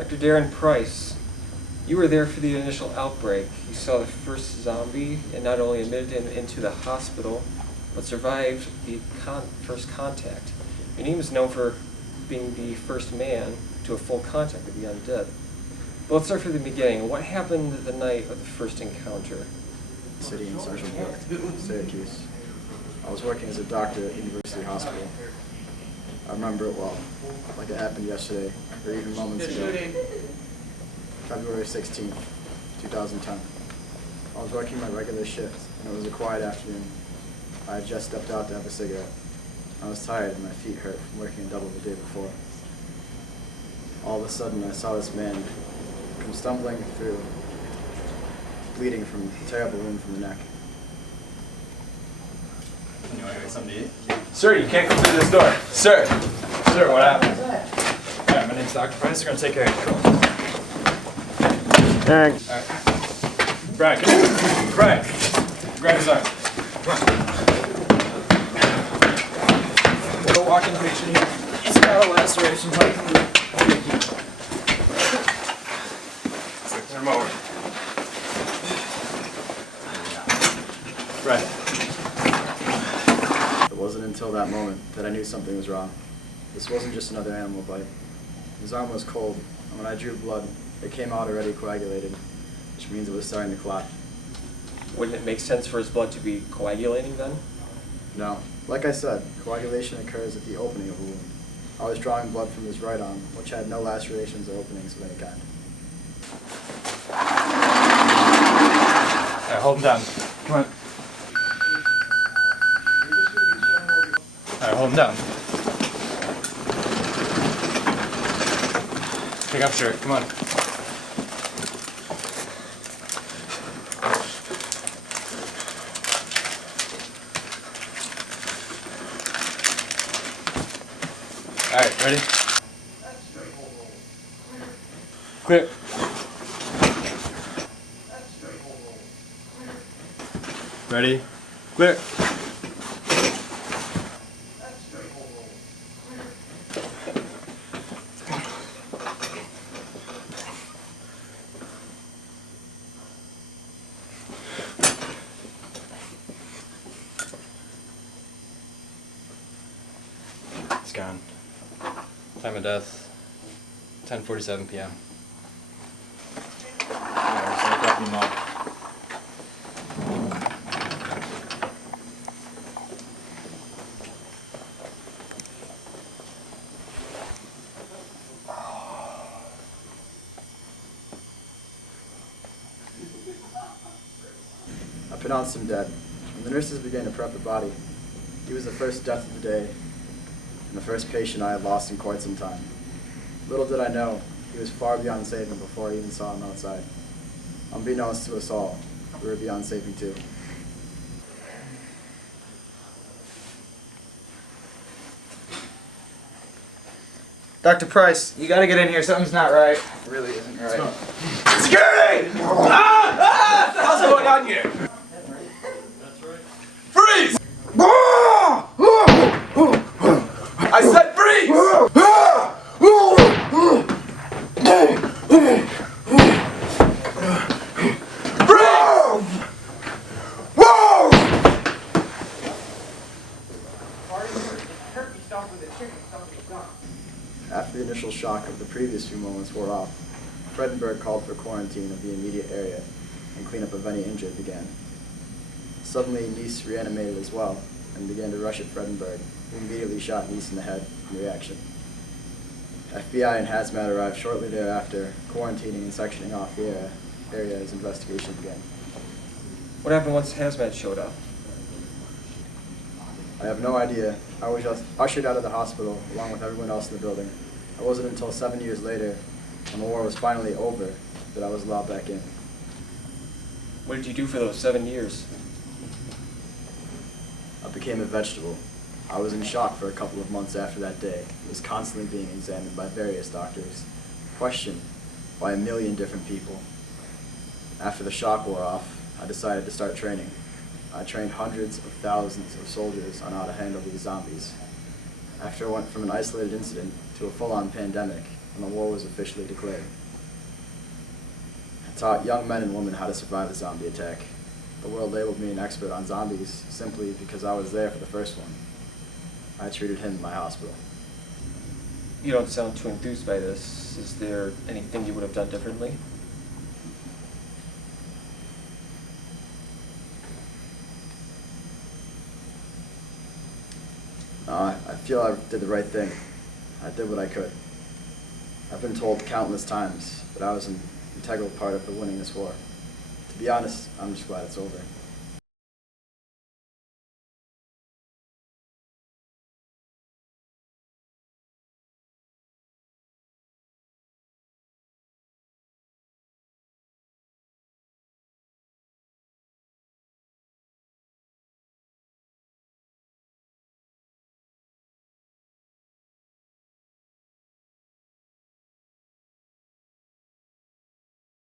Dr. Darren Price, you were there for the initial outbreak. You saw the first zombie and not only admitted him into the hospital, but survived the first contact. Your name is known for being the first man to a full contact with the undead. But let's start from the beginning. What happened the night of the first encounter? City in Central York, Syracuse. I was working as a doctor at University Hospital. I remember it well, like it happened yesterday, or even moments ago. February 16th, 2010. I was working my regular shift, and it was a quiet afternoon. I had just stepped out to have a cigarette. I was tired and my feet hurt from working a double the day before. All of a sudden, I saw this man come stumbling through, bleeding from a terrible wound from the neck. You want to get something to eat? Sir, you can't come through this door. Sir! Sir, what happened? Yeah, my name's Dr. Price. We're going to take care of you. Thanks. All right. Brian, come here. Brian, grab his arm. Come on. We're a walk-in patient here. He's got a laceration. Turn him over. Right. It wasn't until that moment that I knew something was wrong. This wasn't just another animal bite. His arm was cold, and when I drew blood, it came out already coagulated, which means it was starting to clot. Wouldn't it make sense for his blood to be coagulating then? No. Like I said, coagulation occurs at the opening of a wound. I was drawing blood from his right arm, which had no lacerations or openings of any kind. All right, hold him down. Come on. All right, hold him down. Take off shirt. Come on. All right, ready? Clear. Ready? Clear. It's gone. Time of death, 10:47 p.m. I pronounced him dead, and the nurses began to prep the body. He was the first death of the day, and the first patient I had lost in quite some time. Little did I know, he was far beyond saving before I even saw him outside. Unbeknownst to us all, we were beyond saving too. Dr. Price, you gotta get in here. Something's not right. It really isn't right. Security! What the hell's going on here? Freeze! I said freeze! After the initial shock of the previous few moments wore off, Fredenberg called for quarantine of the immediate area and cleanup of any injured began. Suddenly, Nice reanimated as well and began to rush at Fredenberg, who immediately shot Nice in the head in reaction. FBI and Hazmat arrived shortly thereafter, quarantining and sectioning off the area as investigation began. What happened once Hazmat showed up? I have no idea. I was just ushered out of the hospital along with everyone else in the building. It wasn't until 7 years later, when the war was finally over, that I was allowed back in. What did you do for those 7 years? I became a vegetable. I was in shock for a couple of months after that day. I was constantly being examined by various doctors, questioned by a million different people. After the shock wore off, I decided to start training. I trained hundreds of thousands of soldiers on how to handle these zombies. after I went from an isolated incident to a full-on pandemic when the war was officially declared. I taught young men and women how to survive a zombie attack. The world labeled me an expert on zombies simply because I was there for the first one. I treated him in my hospital. You don't sound too enthused by this. Is there anything you would have done differently? No, I feel I did the right thing. I did what I could. I've been told countless times that I was an integral part of the winning this war. To be honest, I'm just glad it's over.